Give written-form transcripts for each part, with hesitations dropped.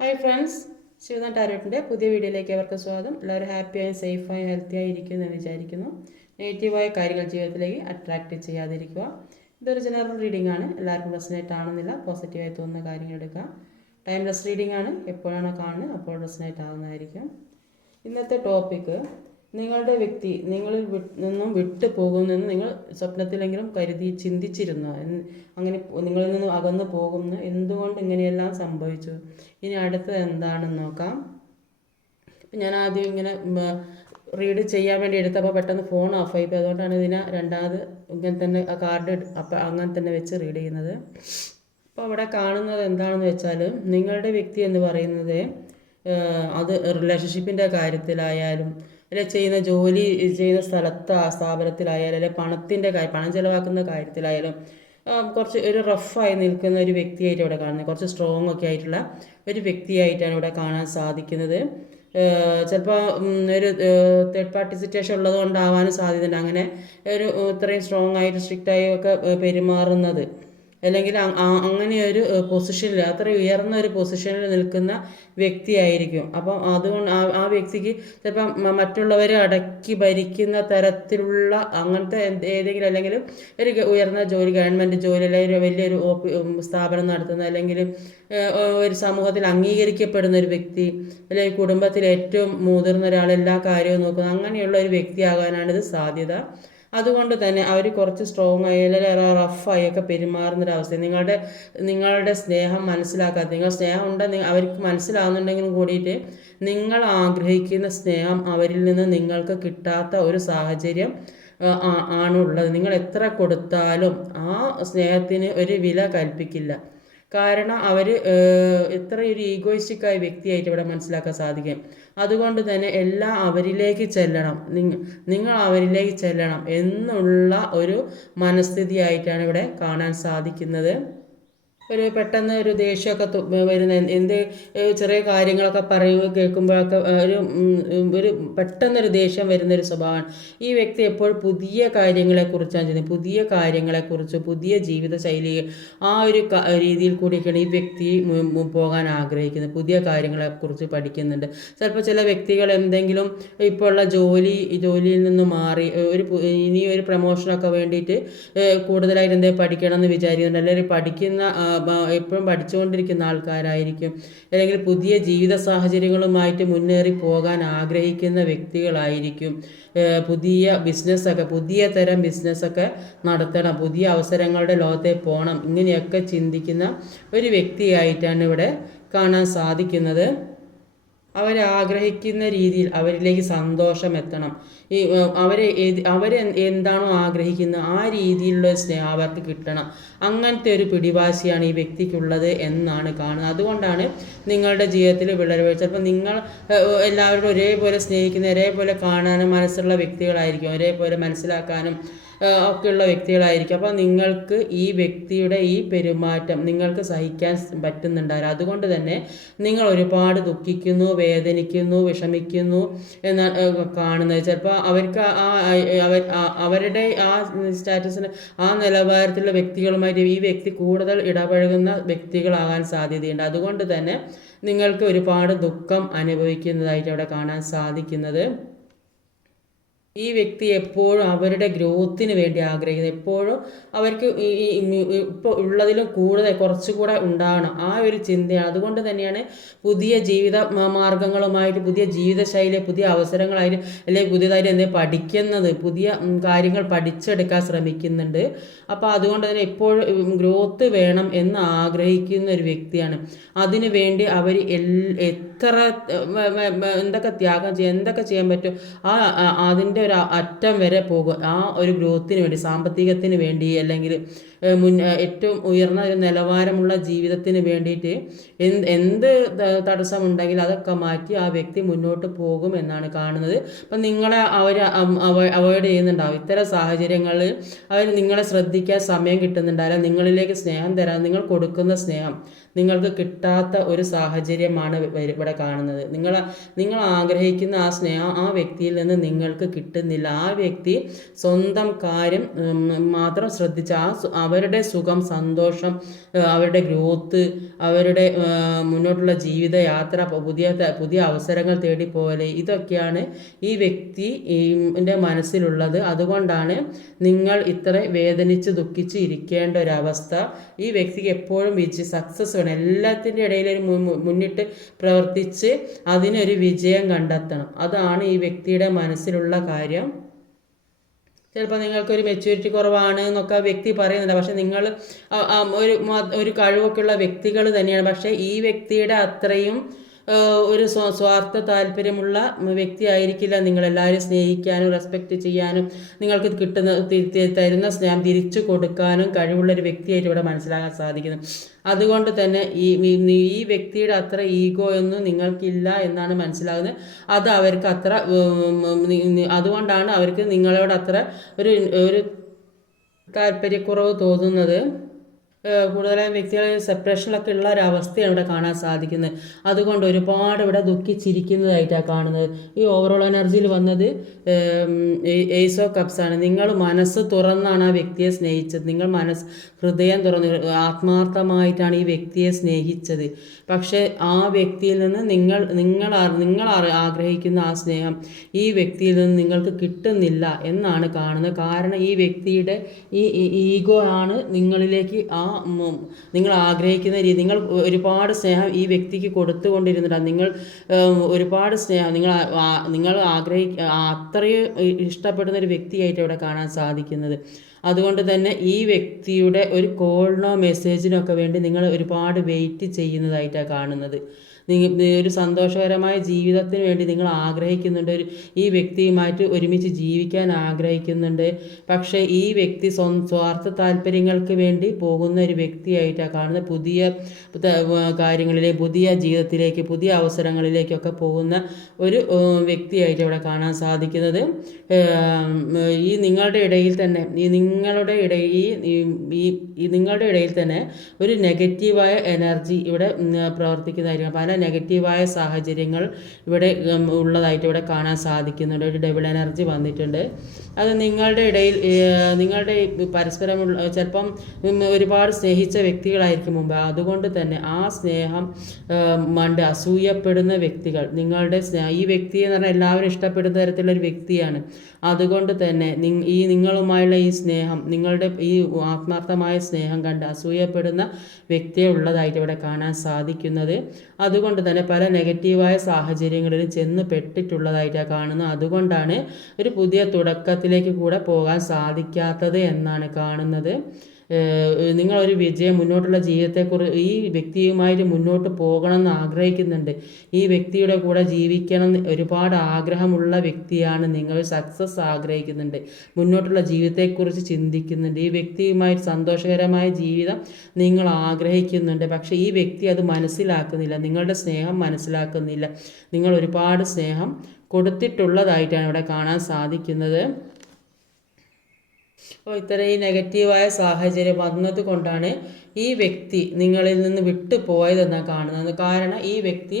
Hi friends, Sivanath ടാരോട്ടിൻ്റെ പുതിയ വീഡിയോയിലേക്ക് അവർക്ക് സ്വാഗതം. എല്ലാവരും ഹാപ്പിയായും സേഫായും ഹെൽത്തിയായി ഇരിക്കുമെന്ന് വിചാരിക്കുന്നു. നെഗറ്റീവായ കാര്യങ്ങൾ ജീവിതത്തിലേക്ക് അട്രാക്റ്റ് ചെയ്യാതിരിക്കുക. ഇതൊരു ജനറൽ റീഡിംഗ് ആണ്. എല്ലാവർക്കും റെസനേറ്റ് ആണെന്നില്ല. പോസിറ്റീവായി തോന്നുന്ന കാര്യങ്ങൾ എടുക്കുക. ടൈംലെസ് റീഡിംഗ് ആണ്. എപ്പോഴാണോ കാണുന്നത് അപ്പോൾ റെസനേറ്റ് ആവുന്നതായിരിക്കും. ഇന്നത്തെ ടോപ്പിക്ക്, നിങ്ങളുടെ വ്യക്തി നിങ്ങളിൽ നിന്നും വിട്ടു പോകുമെന്ന് നിങ്ങൾ സ്വപ്നത്തിലെങ്കിലും കരുതി ചിന്തിച്ചിരുന്നു. അങ്ങനെ നിങ്ങളിൽ നിന്നും അകന്നു പോകുന്നു. എന്തുകൊണ്ട് ഇങ്ങനെയെല്ലാം സംഭവിച്ചു? ഇനി അടുത്തത് എന്താണെന്ന് നോക്കാം. ഞാൻ ആദ്യം ഇങ്ങനെ റീഡ് ചെയ്യാൻ വേണ്ടി എടുത്തപ്പോൾ പെട്ടെന്ന് ഫോൺ ഓഫായി പോയി. അതുകൊണ്ടാണ് ഇതിനെ രണ്ടാമത് ഇങ്ങനെ തന്നെ ആ കാർഡ് അപ്പം അങ്ങനെ തന്നെ വെച്ച് റീഡ് ചെയ്യുന്നത്. അപ്പോൾ അവിടെ കാണുന്നത് എന്താണെന്ന് വെച്ചാൽ, നിങ്ങളുടെ വ്യക്തി എന്ന് പറയുന്നത് അത് റിലേഷൻഷിപ്പിൻ്റെ കാര്യത്തിലായാലും, അല്ലെ ചെയ്യുന്ന ജോലി ചെയ്യുന്ന സ്ഥാപനത്തിലായാലും, അല്ലെ പണം ചിലവാക്കുന്ന കാര്യത്തിലായാലും കുറച്ച് ഒരു റഫായി നിൽക്കുന്ന ഒരു വ്യക്തിയായിട്ട് ഇവിടെ കാണുന്നത്. കുറച്ച് സ്ട്രോങ് ഒക്കെ ആയിട്ടുള്ള ഒരു വ്യക്തിയായിട്ടാണ് ഇവിടെ കാണാൻ സാധിക്കുന്നത്. ചിലപ്പോൾ ഒരു തേർഡ് പാർട്ടി സിറ്റുവേഷൻ ഉള്ളത് കൊണ്ടാവാനും സാധ്യതയുണ്ട് അങ്ങനെ ഒരു ഇത്രയും സ്ട്രോങ് ആയിട്ട് സ്ട്രിക്റ്റായി ഒക്കെ പെരുമാറുന്നത്. അല്ലെങ്കിൽ അങ്ങനെ ഒരു പൊസിഷനിൽ, അത്ര ഉയർന്ന ഒരു പൊസിഷനിൽ നിൽക്കുന്ന വ്യക്തിയായിരിക്കും. അപ്പം അതുകൊണ്ട് ആ വ്യക്തിക്ക് ചിലപ്പം മറ്റുള്ളവരെ അടക്കി ഭരിക്കുന്ന തരത്തിലുള്ള അങ്ങനത്തെ ഏതെങ്കിലും, അല്ലെങ്കിൽ ഒരു ഉയർന്ന ജോലി, ഗവൺമെൻറ് ജോലി, അല്ലെങ്കിൽ വലിയൊരു സ്ഥാപനം നടത്തുന്ന, അല്ലെങ്കിൽ ഒരു സമൂഹത്തിൽ അംഗീകരിക്കപ്പെടുന്ന ഒരു വ്യക്തി, അല്ലെങ്കിൽ കുടുംബത്തിൽ ഏറ്റവും മുതിർന്ന ഒരാൾ, എല്ലാ കാര്യവും നോക്കുന്ന അങ്ങനെയുള്ള ഒരു വ്യക്തിയാകാനാണ് ഇത് സാധ്യത. അതുകൊണ്ട് തന്നെ അവർ കുറച്ച് സ്ട്രോങ് ആയി, അല്ലെങ്കിൽ റഫായി ഒക്കെ പെരുമാറുന്നൊരവസ്ഥ. നിങ്ങളുടെ സ്നേഹം മനസ്സിലാക്കാത്ത, നിങ്ങൾ സ്നേഹം ഉണ്ടെന്ന് അവർക്ക് മനസ്സിലാവുന്നുണ്ടെങ്കിലും കൂടിയിട്ട് നിങ്ങൾ ആഗ്രഹിക്കുന്ന സ്നേഹം അവരിൽ നിന്ന് നിങ്ങൾക്ക് കിട്ടാത്ത ഒരു സാഹചര്യം ആണുള്ളത്. നിങ്ങൾ എത്ര കൊടുത്താലും ആ സ്നേഹത്തിന് ഒരു വില കൽപ്പിക്കില്ല. കാരണം അവർ എത്ര ഒരു ഈഗോയിസ്റ്റിക്കായ വ്യക്തിയായിട്ട് ഇവിടെ മനസ്സിലാക്കാൻ സാധിക്കും. അതുകൊണ്ട് തന്നെ എല്ലാം അവരിലേക്ക് ചെല്ലണം, നിങ്ങൾ അവരിലേക്ക് ചെല്ലണം എന്നുള്ള ഒരു മനസ്ഥിതിയായിട്ടാണ് ഇവിടെ കാണാൻ സാധിക്കുന്നത്. ഒരു പെട്ടെന്ന് ഒരു ദേഷ്യമൊക്കെ വരുന്ന, എന്ത് ചെറിയ കാര്യങ്ങളൊക്കെ പറയുമ്പോൾ കേൾക്കുമ്പോഴൊക്കെ ഒരു പെട്ടെന്നൊരു ദേഷ്യം വരുന്നൊരു സ്വഭാവമാണ്. ഈ വ്യക്തി എപ്പോഴും പുതിയ കാര്യങ്ങളെക്കുറിച്ചാണ് ചെയ്യുന്നത്. പുതിയ കാര്യങ്ങളെക്കുറിച്ച്, പുതിയ ജീവിതശൈലി, ആ ഒരു രീതിയിൽ കൂടിയൊക്കെയാണ് ഈ വ്യക്തി പോകാൻ ആഗ്രഹിക്കുന്നത്. പുതിയ കാര്യങ്ങളെക്കുറിച്ച് പഠിക്കുന്നുണ്ട്. ചിലപ്പോൾ ചില വ്യക്തികൾ എന്തെങ്കിലും ഇപ്പോൾ ഉള്ള ജോലിയിൽ നിന്ന് മാറി ഇനി ഒരു പ്രമോഷനൊക്കെ വേണ്ടിയിട്ട് കൂടുതലായിട്ട് എന്തെങ്കിലും പഠിക്കണം എന്ന് വിചാരിക്കുന്നുണ്ട്. അല്ലെങ്കിൽ എപ്പോഴും പഠിച്ചുകൊണ്ടിരിക്കുന്ന ആൾക്കാരായിരിക്കും. അല്ലെങ്കിൽ പുതിയ ജീവിത സാഹചര്യങ്ങളുമായിട്ട് മുന്നേറി പോകാൻ ആഗ്രഹിക്കുന്ന വ്യക്തികളായിരിക്കും. പുതിയ തരം ബിസിനസ്സൊക്കെ നടത്തണം, പുതിയ അവസരങ്ങളുടെ ലോകത്തേക്ക് പോകണം, ഇങ്ങനെയൊക്കെ ചിന്തിക്കുന്ന ഒരു വ്യക്തിയായിട്ടാണ് ഇവിടെ കാണാൻ സാധിക്കുന്നത്. അവരാഗ്രഹിക്കുന്ന രീതിയിൽ അവരിലേക്ക് സന്തോഷം എത്തണം. അവരെ എന്താണോ ആഗ്രഹിക്കുന്നത് ആ രീതിയിലുള്ള സ്നേഹം അവർക്ക് കിട്ടണം. അങ്ങനത്തെ ഒരു പിടിവാശിയാണ് ഈ വ്യക്തിക്കുള്ളത് എന്നാണ് കാണുന്നത്. അതുകൊണ്ടാണ് നിങ്ങളുടെ ജീവിതത്തിൽ വിള്ളൽ. ചിലപ്പോൾ നിങ്ങൾ എല്ലാവരും ഒരേപോലെ സ്നേഹിക്കുന്ന, ഒരേപോലെ കാണാനും മനസ്സുള്ള വ്യക്തികളായിരിക്കും, ഒരേപോലെ മനസ്സിലാക്കാനും ഒക്കെയുള്ള വ്യക്തികളായിരിക്കും. അപ്പോൾ നിങ്ങൾക്ക് ഈ വ്യക്തിയുടെ ഈ പെരുമാറ്റം നിങ്ങൾക്ക് സഹിക്കാൻ പറ്റുന്നുണ്ടാവില്ല. അതുകൊണ്ട് തന്നെ നിങ്ങൾ ഒരുപാട് ദുഃഖിക്കുന്നു, വേദനിക്കുന്നു, വിഷമിക്കുന്നു എന്നാണ് കാണുന്നത്. ചിലപ്പോൾ അവർക്ക് അവരുടെ ആ സ്റ്റാറ്റസിന്, ആ നിലവാരത്തിലുള്ള വ്യക്തികളുമായിട്ട് ഈ വ്യക്തി കൂടുതൽ ഇടപഴകുന്ന വ്യക്തികളാകാൻ സാധ്യതയുണ്ട്. അതുകൊണ്ട് തന്നെ നിങ്ങൾക്ക് ഒരുപാട് ദുഃഖം അനുഭവിക്കുന്നതായിട്ട് അവിടെ കാണാൻ സാധിക്കുന്നത്. ഈ വ്യക്തി എപ്പോഴും അവരുടെ ഗ്രോത്തിന് വേണ്ടി ആഗ്രഹിക്കുന്നത്, എപ്പോഴും അവർക്ക് ഇപ്പോൾ ഉള്ളതിലും കൂടുതൽ കുറച്ചുകൂടെ ഉണ്ടാകണം, ആ ഒരു ചിന്തയാണ്. അതുകൊണ്ട് തന്നെയാണ് പുതിയ ജീവിത മാർഗങ്ങളുമായിട്ട്, പുതിയ ജീവിതശൈലി, പുതിയ അവസരങ്ങളായിട്ട്, അല്ലെങ്കിൽ പുതിയതായിട്ട് എന്തെങ്കിലും പഠിക്കുന്നത്, പുതിയ കാര്യങ്ങൾ പഠിച്ചെടുക്കാൻ ശ്രമിക്കുന്നുണ്ട്. അപ്പോൾ അതുകൊണ്ട് തന്നെ എപ്പോഴും ഗ്രോത്ത് വേണം എന്ന് ആഗ്രഹിക്കുന്ന ഒരു വ്യക്തിയാണ്. അതിനു വേണ്ടി അവർ എത്ര എന്തൊക്കെ ത്യാഗം ചെയ്യാൻ, എന്തൊക്കെ ചെയ്യാൻ പറ്റും അതിൻ്റെ ഒരു അറ്റം വരെ പോകും. ആ ഒരു ഗ്രോത്തിന് വേണ്ടി, സാമ്പത്തികത്തിന് വേണ്ടി, അല്ലെങ്കിൽ ഏറ്റവും ഉയർന്ന ഒരു നിലവാരമുള്ള ജീവിതത്തിന് വേണ്ടിയിട്ട് എന്ത് തടസ്സമുണ്ടെങ്കിൽ അതൊക്കെ മാറ്റി ആ വ്യക്തി മുന്നോട്ട് പോകും എന്നാണ് കാണുന്നത്. അപ്പം നിങ്ങളെ അവോയ്ഡ് ചെയ്യുന്നുണ്ടാവും. ഇത്തരം സാഹചര്യങ്ങളിൽ അവർ നിങ്ങളെ ശ്രദ്ധിക്കാൻ സമയം കിട്ടുന്നുണ്ടാവില്ല. നിങ്ങളിലേക്ക് സ്നേഹം തരാൻ, നിങ്ങൾ കൊടുക്കുന്ന സ്നേഹം നിങ്ങൾക്ക് കിട്ടാത്ത ഒരു സാഹചര്യമാണ് ഇവിടെ കാണുന്നത്. നിങ്ങൾ ആഗ്രഹിക്കുന്ന ആ സ്നേഹം ആ വ്യക്തിയിൽ നിന്ന് നിങ്ങൾക്ക് കിട്ടുന്നില്ല. ആ വ്യക്തി സ്വന്തം കാര്യം മാത്രം ശ്രദ്ധിച്ച് അവർ അവരുടെ സുഖം, സന്തോഷം, അവരുടെ ഗ്രോത്ത്, അവരുടെ മുന്നോട്ടുള്ള ജീവിതയാത്ര, പുതിയ അവസരങ്ങൾ തേടിപ്പോകല്, ഇതൊക്കെയാണ് ഈ വ്യക്തി മനസ്സിലുള്ളത്. അതുകൊണ്ടാണ് നിങ്ങൾ ഇത്ര വേദനിച്ച് ദുഃഖിച്ച് ഇരിക്കേണ്ട ഒരവസ്ഥ. ഈ വ്യക്തിക്ക് എപ്പോഴും സക്സസ് വേണം. എല്ലാത്തിൻ്റെ ഇടയിൽ മുന്നിട്ട് പ്രവർത്തിച്ച് അതിനൊരു വിജയം കണ്ടെത്തണം. അതാണ് ഈ വ്യക്തിയുടെ മനസ്സിലുള്ള കാര്യം. ചിലപ്പോൾ നിങ്ങൾക്കൊരു മെച്യൂരിറ്റി കുറവാണ് എന്നൊക്കെ വ്യക്തി പറയുന്നില്ല. പക്ഷെ നിങ്ങൾ ഒരു കഴിവൊക്കെ ഉള്ള വ്യക്തികൾ തന്നെയാണ്. പക്ഷേ ഈ വ്യക്തിയുടെ അത്രയും ഒരു സ്വാർത്ഥ താല്പര്യമുള്ള വ്യക്തി ആയിരിക്കില്ല. നിങ്ങളെല്ലാവരും സ്നേഹിക്കാനും റെസ്പെക്റ്റ് ചെയ്യാനും നിങ്ങൾക്ക് തരുന്ന സ്നേഹം തിരിച്ചു കൊടുക്കാനും കഴിവുള്ളൊരു വ്യക്തിയായിട്ട് ഇവിടെ മനസ്സിലാക്കാൻ സാധിക്കുന്നു. അതുകൊണ്ട് തന്നെ ഈ വ്യക്തിയുടെ അത്ര ഈഗോ ഒന്നും നിങ്ങൾക്കില്ല എന്നാണ് മനസ്സിലാകുന്നത്. അത് അവർക്ക് അത്ര അതുകൊണ്ടാണ് അവർക്ക് നിങ്ങളോട് അത്ര ഒരു താല്പര്യക്കുറവ് തോന്നുന്നത്. കൂടുതലായും വ്യക്തികൾ സെപ്പറേഷനിലൊക്കെ ഉള്ള ഒരവസ്ഥയാണ് ഇവിടെ കാണാൻ സാധിക്കുന്നത്. അതുകൊണ്ട് ഒരുപാട് ഇവിടെ ദുഃഖിച്ചിരിക്കുന്നതായിട്ടാണ് കാണുന്നത്. ഈ ഓവറോൾ എനർജിയിൽ വന്നത് ഏസ് ഓഫ് കപ്സ് ആണ്. നിങ്ങൾ മനസ്സ് തുറന്നാണ് ആ വ്യക്തിയെ സ്നേഹിച്ചത്. നിങ്ങൾ ഹൃദയം തുറന്ന് ആത്മാർത്ഥമായിട്ടാണ് ഈ വ്യക്തിയെ സ്നേഹിച്ചത്. പക്ഷേ ആ വ്യക്തിയിൽ നിന്ന് നിങ്ങൾ ആഗ്രഹിക്കുന്ന ആ സ്നേഹം ഈ വ്യക്തിയിൽ നിന്ന് നിങ്ങൾക്ക് കിട്ടുന്നില്ല എന്നാണ് കാണുന്നത്. കാരണം ഈ വ്യക്തിയുടെ ഈ ഈഗോ ആണ് നിങ്ങളിലേക്ക് നിങ്ങൾ ആഗ്രഹിക്കുന്ന രീതി. നിങ്ങൾ ഒരുപാട് സ്നേഹം ഈ വ്യക്തിക്ക് കൊടുത്തുകൊണ്ടിരുന്നിട്ടാണ്. നിങ്ങൾ ഒരുപാട് സ്നേഹം നിങ്ങൾ അത്രയും ഇഷ്ടപ്പെടുന്ന ഒരു വ്യക്തിയായിട്ട് ഇവിടെ കാണാൻ സാധിക്കുന്നത്. അതുകൊണ്ട് തന്നെ ഈ വ്യക്തിയുടെ ഒരു കോളിനോ മെസ്സേജിനോ ഒക്കെ വേണ്ടി നിങ്ങൾ ഒരുപാട് വെയിറ്റ് ചെയ്യുന്നതായിട്ടാണ് കാണുന്നത്. ഒരു സന്തോഷകരമായ ജീവിതത്തിന് വേണ്ടി നിങ്ങൾ ആഗ്രഹിക്കുന്നുണ്ട്. ഈ വ്യക്തിയുമായിട്ട് ഒരുമിച്ച് ജീവിക്കാൻ ആഗ്രഹിക്കുന്നുണ്ട്. പക്ഷേ ഈ വ്യക്തി സ്വാർത്ഥ താല്പര്യങ്ങൾക്ക് വേണ്ടി പോകുന്ന ഒരു വ്യക്തിയായിട്ടാണ് കാണുന്നത്. പുതിയ കാര്യങ്ങളിലേക്ക്, പുതിയ ജീവിതത്തിലേക്ക്, പുതിയ അവസരങ്ങളിലേക്കൊക്കെ പോകുന്ന ഒരു വ്യക്തിയായിട്ട് ഇവിടെ കാണാൻ സാധിക്കുന്നത്. ഈ നിങ്ങളുടെ ഇടയിൽ തന്നെ നിങ്ങളുടെ ഇടയിൽ തന്നെ ഒരു നെഗറ്റീവായ എനർജി ഇവിടെ പ്രവർത്തിക്കുന്നതായിരിക്കും. പല നെഗറ്റീവായ സാഹചര്യങ്ങൾ ഇവിടെ ഉള്ളതായിട്ട് ഇവിടെ കാണാൻ സാധിക്കുന്നുണ്ട്. ഒരു ഡബിൾ എനർജി വന്നിട്ടുണ്ട്. അത് നിങ്ങളുടെ പരസ്പരമുള്ള ചിലപ്പം ഒരുപാട് സ്നേഹിച്ച വ്യക്തികളായിരിക്കും മുമ്പ്. അതുകൊണ്ട് തന്നെ ആ സ്നേഹം അസൂയപ്പെടുന്ന വ്യക്തികൾ, ഈ വ്യക്തി എന്ന് പറഞ്ഞാൽ എല്ലാവരും ഇഷ്ടപ്പെടുന്ന തരത്തിലുള്ള ഒരു വ്യക്തിയാണ്. അതുകൊണ്ട് തന്നെ നിങ്ങളുമായുള്ള ഈ സ്നേഹം, നിങ്ങളുടെ ഈ ആത്മാർത്ഥമായ സ്നേഹം കണ്ട് അസൂയപ്പെടുന്ന വ്യക്തിയെ ഉള്ളതായിട്ട് ഇവിടെ കാണാൻ സാധിക്കുന്നത്. അതുകൊണ്ട് തന്നെ പല നെഗറ്റീവായ സാഹചര്യങ്ങളിലും ചെന്ന് പെട്ടിട്ടുള്ളതായിട്ടാണ് കാണുന്നത്. അതുകൊണ്ടാണ് ഒരു പുതിയ തുടക്കത്തിലേക്ക് കൂടെ പോകാൻ സാധിക്കാത്തത് എന്നാണ് കാണുന്നത്. നിങ്ങളൊരു മുന്നോട്ടുള്ള ജീവിതത്തെക്കുറിച്ച് ഈ വ്യക്തിയുമായിട്ട് മുന്നോട്ട് പോകണമെന്ന് ആഗ്രഹിക്കുന്നുണ്ട്. ഈ വ്യക്തിയുടെ കൂടെ ജീവിക്കണം ഒരുപാട് ആഗ്രഹമുള്ള വ്യക്തിയാണ് നിങ്ങൾ. സക്സസ് ആഗ്രഹിക്കുന്നുണ്ട്, മുന്നോട്ടുള്ള ജീവിതത്തെക്കുറിച്ച് ചിന്തിക്കുന്നുണ്ട്. ഈ വ്യക്തിയുമായിട്ട് സന്തോഷകരമായ ജീവിതം നിങ്ങൾ ആഗ്രഹിക്കുന്നുണ്ട്. പക്ഷേ ഈ വ്യക്തി അത് മനസ്സിലാക്കുന്നില്ല, നിങ്ങളുടെ സ്നേഹം മനസ്സിലാക്കുന്നില്ല. നിങ്ങൾ ഒരുപാട് സ്നേഹം കൊടുത്തിട്ടുള്ളതായിട്ടാണ് ഇവിടെ കാണാൻ സാധിക്കുന്നത്. അപ്പോൾ ഇത്തരം ഈ നെഗറ്റീവായ സാഹചര്യം വന്നത് കൊണ്ടാണ് ഈ വ്യക്തി നിങ്ങളിൽ നിന്ന് വിട്ടു പോയതെന്നാണ് കാണുന്നത്. കാരണം ഈ വ്യക്തി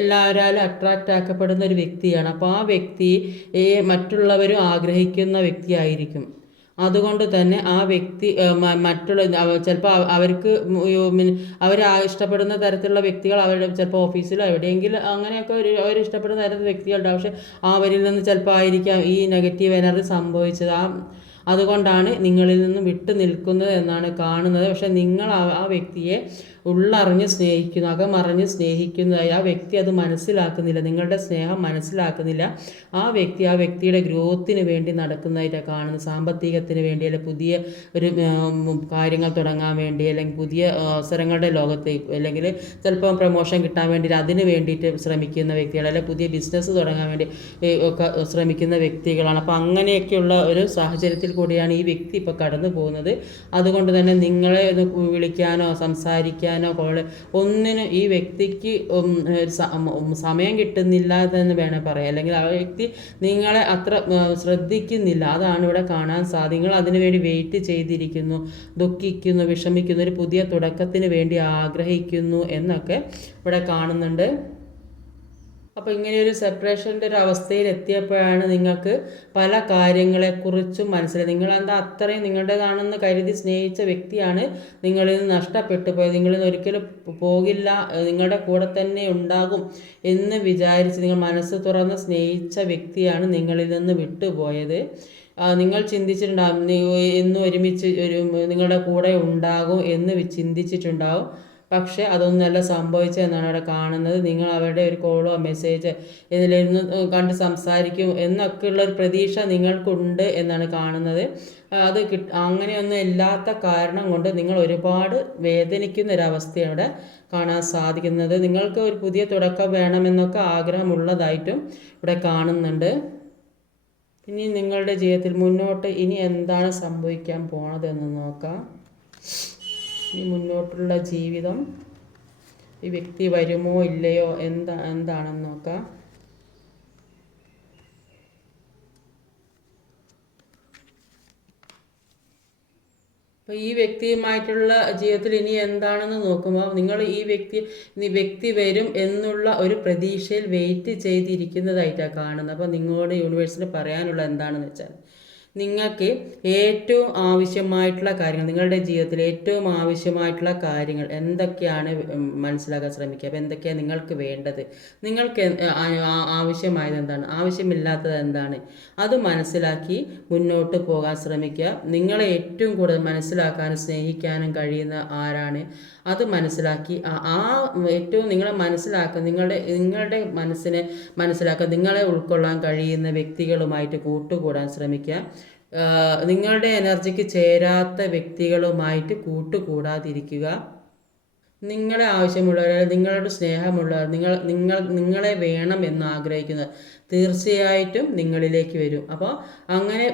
എല്ലാവരാലും അട്രാക്റ്റ് ആക്കപ്പെടുന്ന ഒരു വ്യക്തിയാണ്. അപ്പോൾ ആ വ്യക്തി മറ്റുള്ളവരും ആഗ്രഹിക്കുന്ന വ്യക്തിയായിരിക്കും. അതുകൊണ്ട് തന്നെ ആ വ്യക്തി ചിലപ്പോൾ അവർക്ക് ഇഷ്ടപ്പെടുന്ന തരത്തിലുള്ള വ്യക്തികൾ ചിലപ്പോൾ ഓഫീസിലോ എവിടെയെങ്കിലും അങ്ങനെയൊക്കെ അവർ ഇഷ്ടപ്പെടുന്ന തരത്തിലുള്ള വ്യക്തികളുണ്ടാവും. പക്ഷെ അവരിൽ നിന്ന് ചിലപ്പോൾ ആയിരിക്കാം ഈ നെഗറ്റീവ് എനർജി സംഭവിച്ചത്. അതുകൊണ്ടാണ് നിങ്ങളിൽ നിന്നും വിട്ടു നിൽക്കുന്നത് എന്നാണ് കാണുന്നത്. പക്ഷെ നിങ്ങൾ ആ വ്യക്തിയെ ഉള്ളറിഞ്ഞ് സ്നേഹിക്കുന്നു, അകമറിഞ്ഞ് സ്നേഹിക്കുന്നതായി ആ വ്യക്തി അത് മനസ്സിലാക്കുന്നില്ല, നിങ്ങളുടെ സ്നേഹം മനസ്സിലാക്കുന്നില്ല. ആ വ്യക്തിയുടെ ഗ്രോത്തിന് വേണ്ടി നടക്കുന്നതായിട്ടാണ് കാണുന്നത്. സാമ്പത്തികത്തിന് വേണ്ടി, അല്ലെങ്കിൽ പുതിയ ഒരു കാര്യങ്ങൾ തുടങ്ങാൻ വേണ്ടി, അല്ലെങ്കിൽ പുതിയ അവസരങ്ങളുടെ ലോകത്തേക്ക്, അല്ലെങ്കിൽ ചിലപ്പോൾ പ്രൊമോഷൻ കിട്ടാൻ വേണ്ടി അതിന് വേണ്ടിയിട്ട് ശ്രമിക്കുന്ന വ്യക്തികൾ, അല്ലെങ്കിൽ പുതിയ ബിസിനസ് തുടങ്ങാൻ വേണ്ടി ഒക്കെ ശ്രമിക്കുന്ന വ്യക്തികളാണ്. അപ്പോൾ അങ്ങനെയൊക്കെയുള്ള ഒരു സാഹചര്യത്തിൽ കൂടിയാണ് ഈ വ്യക്തി ഇപ്പോൾ കടന്നു പോകുന്നത്. അതുകൊണ്ട് തന്നെ നിങ്ങളെ ഒന്ന് വിളിക്കാനോ സംസാരിക്കാനോ ഒന്നിനും ഈ വ്യക്തിക്ക് സമയം കിട്ടുന്നില്ല എന്ന് വേണേൽ പറയാം. അല്ലെങ്കിൽ ആ വ്യക്തി നിങ്ങളെ അത്ര ശ്രദ്ധിക്കുന്നില്ല. അതാണ് ഇവിടെ കാണാൻ സാധിക്കും. നിങ്ങൾ അതിനുവേണ്ടി വെയിറ്റ് ചെയ്തിരിക്കുന്നു, ദുഃഖിക്കുന്നു, വിഷമിക്കുന്നു, ഒരു പുതിയ തുടക്കത്തിന് വേണ്ടി ആഗ്രഹിക്കുന്നു എന്നൊക്കെ ഇവിടെ കാണുന്നുണ്ട്. അപ്പോൾ ഇങ്ങനെയൊരു സെപ്പറേഷൻ്റെ ഒരു അവസ്ഥയിൽ എത്തിയപ്പോഴാണ് നിങ്ങൾക്ക് പല കാര്യങ്ങളെക്കുറിച്ചും മനസ്സിലായി. നിങ്ങളെന്താ അത്രയും നിങ്ങളുടേതാണെന്ന് കരുതി സ്നേഹിച്ച വ്യക്തിയാണ് നിങ്ങളിൽ നിന്ന് നഷ്ടപ്പെട്ടു പോയത്. നിങ്ങളിൽ നിന്ന് ഒരിക്കലും പോകില്ല, നിങ്ങളുടെ കൂടെ തന്നെ ഉണ്ടാകും എന്ന് വിചാരിച്ച് നിങ്ങൾ മനസ്സ് തുറന്ന് സ്നേഹിച്ച വ്യക്തിയാണ് നിങ്ങളിൽ നിന്ന് വിട്ടുപോയത്. നിങ്ങൾ ചിന്തിച്ചിട്ടുണ്ടാകും എന്നും ഒരുമിച്ച് നിങ്ങളുടെ കൂടെ ഉണ്ടാകും എന്ന് ചിന്തിച്ചിട്ടുണ്ടാവും. പക്ഷേ അതൊന്നല്ല സംഭവിച്ചതെന്നാണ് അവിടെ കാണുന്നത്. നിങ്ങൾ അവരുടെ ഒരു കോളോ മെസ്സേജ് ഇതിലിരുന്ന് കണ്ട് സംസാരിക്കും എന്നൊക്കെയുള്ളൊരു പ്രതീക്ഷ നിങ്ങൾക്കുണ്ട് എന്നാണ് കാണുന്നത്. അത് അങ്ങനെയൊന്നും ഇല്ലാത്ത കാരണം കൊണ്ട് നിങ്ങൾ ഒരുപാട് വേദനിക്കുന്ന ഒരവസ്ഥയാണ് ഇവിടെ കാണാൻ സാധിക്കുന്നത്. നിങ്ങൾക്ക് ഒരു പുതിയ തുടക്കം വേണമെന്നൊക്കെ ആഗ്രഹമുള്ളതായിട്ടും ഇവിടെ കാണുന്നുണ്ട്. ഇനി നിങ്ങളുടെ ജീവിതത്തിൽ മുന്നോട്ട് ഇനി എന്താണ് സംഭവിക്കാൻ പോണതെന്ന് നോക്കാം. ഇനി മുന്നോട്ടുള്ള ജീവിതം ഈ വ്യക്തി വരുമോ ഇല്ലയോ എന്താണെന്ന് നോക്കാം. അപ്പോൾ ഈ വ്യക്തിയുമായിട്ടുള്ള ജീവിതത്തിൽ ഇനി എന്താണെന്ന് നോക്കുമ്പോൾ നിങ്ങൾ ഈ വ്യക്തി വരും എന്നുള്ള ഒരു പ്രതീക്ഷയിൽ വെയിറ്റ് ചെയ്തിരിക്കുന്നതായിട്ടാണ് കാണുന്നത്. അപ്പോൾ നിങ്ങളോട് യൂണിവേഴ്സിന് പറയാനുള്ള എന്താണെന്ന് വെച്ചാൽ, നിങ്ങൾക്ക് ഏറ്റവും ആവശ്യമായിട്ടുള്ള കാര്യങ്ങൾ, നിങ്ങളുടെ ജീവിതത്തിൽ ഏറ്റവും ആവശ്യമായിട്ടുള്ള കാര്യങ്ങൾ എന്തൊക്കെയാണ് മനസ്സിലാക്കാൻ ശ്രമിക്കുക. അപ്പോൾ എന്തൊക്കെയാണ് നിങ്ങൾക്ക് വേണ്ടത്, നിങ്ങൾക്ക് ആവശ്യമായത് എന്താണ്, ആവശ്യമില്ലാത്തത് എന്താണ്, അത് മനസ്സിലാക്കി മുന്നോട്ട് പോകാൻ ശ്രമിക്കുക. നിങ്ങളെ ഏറ്റവും കൂടുതൽ മനസ്സിലാക്കാനും സ്നേഹിക്കാനും കഴിയുന്ന ആരാണ്, അത് മനസ്സിലാക്കി ഏറ്റവും നിങ്ങളെ മനസ്സിലാക്കുക, നിങ്ങളുടെ മനസ്സിനെ മനസ്സിലാക്കുക, നിങ്ങളെ ഉൾക്കൊള്ളാൻ കഴിയുന്ന വ്യക്തികളുമായിട്ട് കൂട്ടുകൂടാൻ ശ്രമിക്കുക. നിങ്ങളുടെ എനർജിക്ക് ചേരാത്ത വ്യക്തികളുമായിട്ട് കൂട്ടുകൂടാതിരിക്കുക. നിങ്ങളെ ആവശ്യമുള്ളവർ, നിങ്ങളോട് സ്നേഹമുള്ളവർ, നിങ്ങളെ വേണം എന്ന് ആഗ്രഹിക്കുന്നത് തീർച്ചയായിട്ടും നിങ്ങളിലേക്ക് വരും. അപ്പോൾ അങ്ങനെ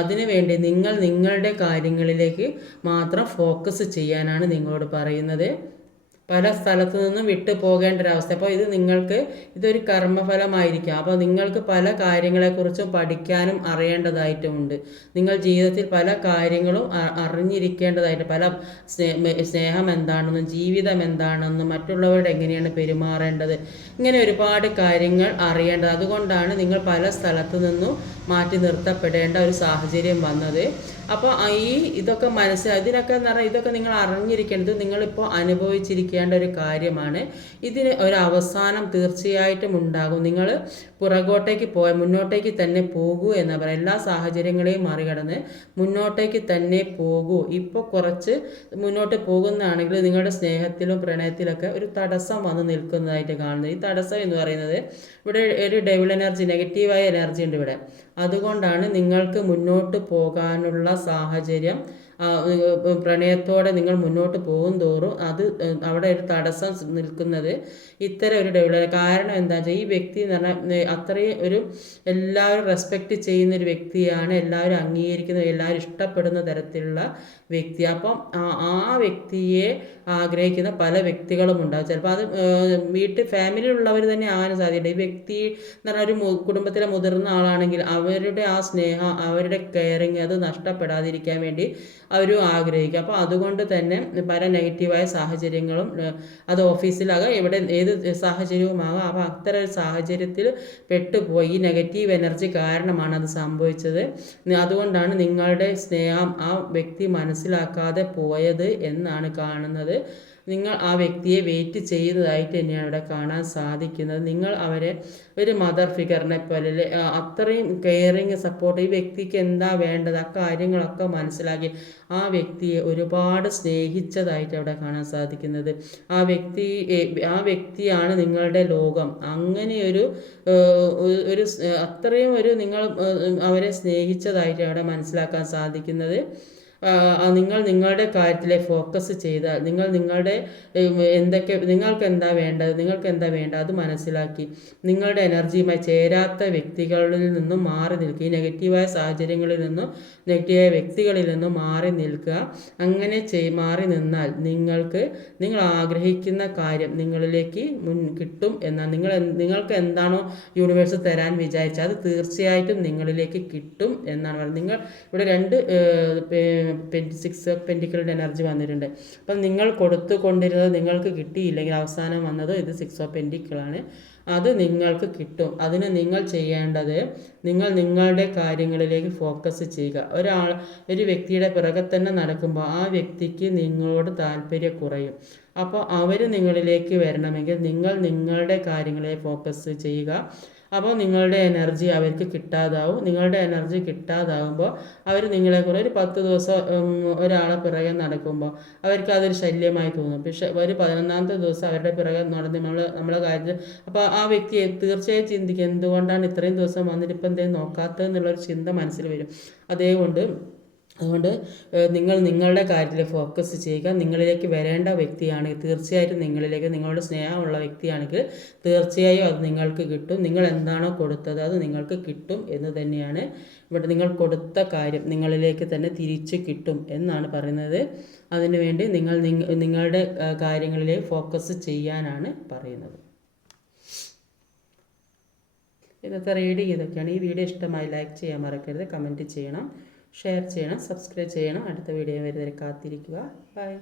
അതിനു വേണ്ടി നിങ്ങളുടെ കാര്യങ്ങളിലേക്ക് മാത്രം ഫോക്കസ് ചെയ്യാനാണ് നിങ്ങളോട് പറയുന്നത്. പല സ്ഥലത്തു നിന്നും വിട്ടു പോകേണ്ട ഒരവസ്ഥ. അപ്പോൾ ഇതൊരു കർമ്മഫലമായിരിക്കാം. അപ്പോൾ നിങ്ങൾക്ക് പല കാര്യങ്ങളെക്കുറിച്ചും പഠിക്കാനും അറിയേണ്ടതായിട്ടുമുണ്ട്. നിങ്ങൾ ജീവിതത്തിൽ പല കാര്യങ്ങളും അറിഞ്ഞിരിക്കേണ്ടതായിട്ട്, പല സ്നേഹം എന്താണെന്നും ജീവിതം എന്താണെന്നും മറ്റുള്ളവരോട് എങ്ങനെയാണ് പെരുമാറേണ്ടത്, ഇങ്ങനെ ഒരുപാട് കാര്യങ്ങൾ അറിയേണ്ടത്. അതുകൊണ്ടാണ് നിങ്ങൾ പല സ്ഥലത്തു നിന്നും മാറ്റി നിർത്തപ്പെടേണ്ട ഒരു സാഹചര്യം വന്നത്. അപ്പോൾ ഇതൊക്കെ ഇതിനൊക്കെ എന്ന് പറഞ്ഞാൽ ഇതൊക്കെ നിങ്ങൾ അറിഞ്ഞിരിക്കേണ്ടത്, നിങ്ങളിപ്പോൾ അനുഭവിച്ചിരിക്കേണ്ട ഒരു കാര്യമാണ്. ഇതിന് ഒരു അവസാനം തീർച്ചയായിട്ടും ഉണ്ടാകും. നിങ്ങൾ പുറകോട്ടേക്ക് മുന്നോട്ടേക്ക് തന്നെ പോകൂ എന്ന് പറയാം. എല്ലാ സാഹചര്യങ്ങളെയും മറികടന്ന് മുന്നോട്ടേക്ക് തന്നെ പോകൂ. ഇപ്പോൾ കുറച്ച് മുന്നോട്ട് പോകുന്നതാണെങ്കിൽ നിങ്ങളുടെ സ്നേഹത്തിലും പ്രണയത്തിലൊക്കെ ഒരു തടസ്സം വന്ന് നിൽക്കുന്നതായിട്ട് കാണുന്നത്. ഈ തടസ്സം എന്ന് പറയുന്നത് ഇവിടെ ഒരു ഡെവിൾ എനർജി, നെഗറ്റീവായ എനർജി ഉണ്ട് ഇവിടെ. അതുകൊണ്ടാണ് നിങ്ങൾക്ക് മുന്നോട്ട് പോകാനുള്ള സാഹചര്യം, പ്രണയത്തോടെ നിങ്ങൾ മുന്നോട്ട് പോകും തോറും അവിടെ ഒരു തടസ്സം നിൽക്കുന്നത് ഇത്തരം ഒരു ഡെവലപ്പ്. കാരണം എന്താ വെച്ചാൽ ഈ വ്യക്തി എന്ന് പറഞ്ഞാൽ അത്രയും എല്ലാവരും റെസ്പെക്റ്റ് ചെയ്യുന്ന ഒരു വ്യക്തിയാണ്, എല്ലാവരും അംഗീകരിക്കുന്ന, എല്ലാവരും ഇഷ്ടപ്പെടുന്ന തരത്തിലുള്ള വ്യക്തി. അപ്പം ആ വ്യക്തിയെ ആഗ്രഹിക്കുന്ന പല വ്യക്തികളും ഉണ്ടാവും. ചിലപ്പോൾ അത് ഫാമിലിയിലുള്ളവർ തന്നെ ആകാൻ സാധ്യത. ഈ വ്യക്തി എന്ന് പറഞ്ഞാൽ ഒരു കുടുംബത്തിലെ മുതിർന്ന ആളാണെങ്കിൽ അവരുടെ ആ സ്നേഹം, അവരുടെ കെയറിങ് അത് നഷ്ടപ്പെടാതിരിക്കാൻ വേണ്ടി അവരും ആഗ്രഹിക്കുക. അപ്പോൾ അതുകൊണ്ട് തന്നെ പല നെഗറ്റീവായ സാഹചര്യങ്ങളും, അത് ഓഫീസിലാകാം, ഏത് സാഹചര്യവുമാകാം. അപ്പോൾ അത്തരം ഒരു സാഹചര്യത്തിൽ പെട്ടുപോയി. ഈ നെഗറ്റീവ് എനർജി കാരണമാണ് അത് സംഭവിച്ചത്. അതുകൊണ്ടാണ് നിങ്ങളുടെ സ്നേഹം ആ വ്യക്തി മനസ്സിലാക്കാതെ പോയത് എന്നാണ് കാണുന്നത്. നിങ്ങൾ ആ വ്യക്തിയെ വെയിറ്റ് ചെയ്യുന്നതായിട്ട് തന്നെയാണ് ഇവിടെ കാണാൻ സാധിക്കുന്നത്. നിങ്ങൾ അവരെ ഒരു മദർ ഫിഗറിനെ പോലെ അത്രയും കെയറിങ്, സപ്പോർട്ട്, ഈ വ്യക്തിക്ക് എന്താ വേണ്ടത് ആ കാര്യങ്ങളൊക്കെ മനസ്സിലാക്കി ആ വ്യക്തിയെ ഒരുപാട് സ്നേഹിച്ചതായിട്ട് അവിടെ കാണാൻ സാധിക്കുന്നത്. ആ വ്യക്തിയാണ് നിങ്ങളുടെ ലോകം. അങ്ങനെയൊരു അത്രയും നിങ്ങൾ അവരെ സ്നേഹിച്ചതായിട്ട് അവിടെ മനസ്സിലാക്കാൻ സാധിക്കുന്നത്. നിങ്ങളുടെ കാര്യത്തിലെ ഫോക്കസ് ചെയ്താൽ നിങ്ങൾക്ക് എന്താ വേണ്ടത് അത് മനസ്സിലാക്കി നിങ്ങളുടെ എനർജിയുമായി ചേരാത്ത വ്യക്തികളിൽ നിന്നും മാറി നിൽക്കുക. ഈ നെഗറ്റീവായ സാഹചര്യങ്ങളിൽ നിന്നും നെഗറ്റീവായ വ്യക്തികളിൽ നിന്നും മാറി നിൽക്കുക. അങ്ങനെ മാറി നിന്നാൽ നിങ്ങൾ ആഗ്രഹിക്കുന്ന കാര്യം നിങ്ങളിലേക്ക് കിട്ടും എന്നാണ്. നിങ്ങൾക്ക് എന്താണോ യൂണിവേഴ്സ് തരാൻ വിചാരിച്ചത് അത് തീർച്ചയായിട്ടും നിങ്ങളിലേക്ക് കിട്ടും എന്നാണ് പറയുന്നത്. നിങ്ങൾ ഇവിടെ രണ്ട് 6 ഓഫ് പെൻറ്റിക്കിളുടെ എനർജി വന്നിട്ടുണ്ട്. അപ്പം നിങ്ങൾ കൊടുത്തുകൊണ്ടിരുന്നത് നിങ്ങൾക്ക് കിട്ടിയില്ലെങ്കിൽ അവസാനം വന്നത് ഇത് 6 ഓഫ് പെൻറ്റിക്കിളാണ്. അത് നിങ്ങൾക്ക് കിട്ടും. അതിന് നിങ്ങൾ ചെയ്യേണ്ടത് നിങ്ങളുടെ കാര്യങ്ങളിലേക്ക് ഫോക്കസ് ചെയ്യുക. ഒരു വ്യക്തിയുടെ പിറകെ തന്നെ നടക്കുമ്പോൾ ആ വ്യക്തിക്ക് നിങ്ങളോട് താല്പര്യം കുറയും. അപ്പോൾ അവർ നിങ്ങളിലേക്ക് വരണമെങ്കിൽ നിങ്ങൾ നിങ്ങളുടെ കാര്യങ്ങളെ ഫോക്കസ് ചെയ്യുക. അപ്പോൾ നിങ്ങളുടെ എനർജി അവർക്ക് കിട്ടാതാവും. നിങ്ങളുടെ എനർജി കിട്ടാതാവുമ്പോൾ അവർ നിങ്ങളെക്കുറിച്ച് ഒരു 10 ദിവസം ഒരാളെ പിറകെ നടക്കുമ്പോൾ അവർക്ക് അതൊരു ശല്യമായി തോന്നും. പക്ഷേ ഒരു 11ാമത്തെ ദിവസം അവരുടെ പിറകെ നടന്ന് നമ്മളെ കാര്യത്തിൽ അപ്പോൾ ആ വ്യക്തി തീർച്ചയായും ചിന്തിക്കും, എന്തുകൊണ്ടാണ് ഇത്രയും ദിവസം വന്നിട്ട് ഇപ്പം എന്തെങ്കിലും നോക്കാത്തതെന്നുള്ളൊരു ചിന്ത മനസ്സിൽ വരും. അതുകൊണ്ട് നിങ്ങൾ നിങ്ങളുടെ കാര്യത്തിൽ ഫോക്കസ് ചെയ്യുക. നിങ്ങളിലേക്ക് വരേണ്ട വ്യക്തിയാണെങ്കിൽ തീർച്ചയായിട്ടും നിങ്ങളോട് സ്നേഹമുള്ള വ്യക്തിയാണെങ്കിൽ തീർച്ചയായും അത് നിങ്ങൾക്ക് കിട്ടും. നിങ്ങൾ എന്താണോ കൊടുത്തത് അത് നിങ്ങൾക്ക് കിട്ടും എന്ന് തന്നെയാണ് ഇവിടെ. നിങ്ങൾ കൊടുത്ത കാര്യം നിങ്ങളിലേക്ക് തന്നെ തിരിച്ച് കിട്ടും എന്നാണ് പറയുന്നത്. അതിനുവേണ്ടി നിങ്ങളുടെ കാര്യങ്ങളിലേക്ക് ഫോക്കസ് ചെയ്യാനാണ് പറയുന്നത്. ഇന്നത്തെ റീഡിങ് ഇതൊക്കെയാണ്. ഈ വീഡിയോ ഇഷ്ടമായി ലൈക്ക് ചെയ്യാൻ മറക്കരുത്, കമൻറ്റ് ചെയ്യണം, ഷെയർ ചെയ്യണം, സബ്സ്ക്രൈബ് ചെയ്യണം. അടുത്ത വീഡിയോ വരുന്നവരെ കാത്തിരിക്കുക. ബൈ.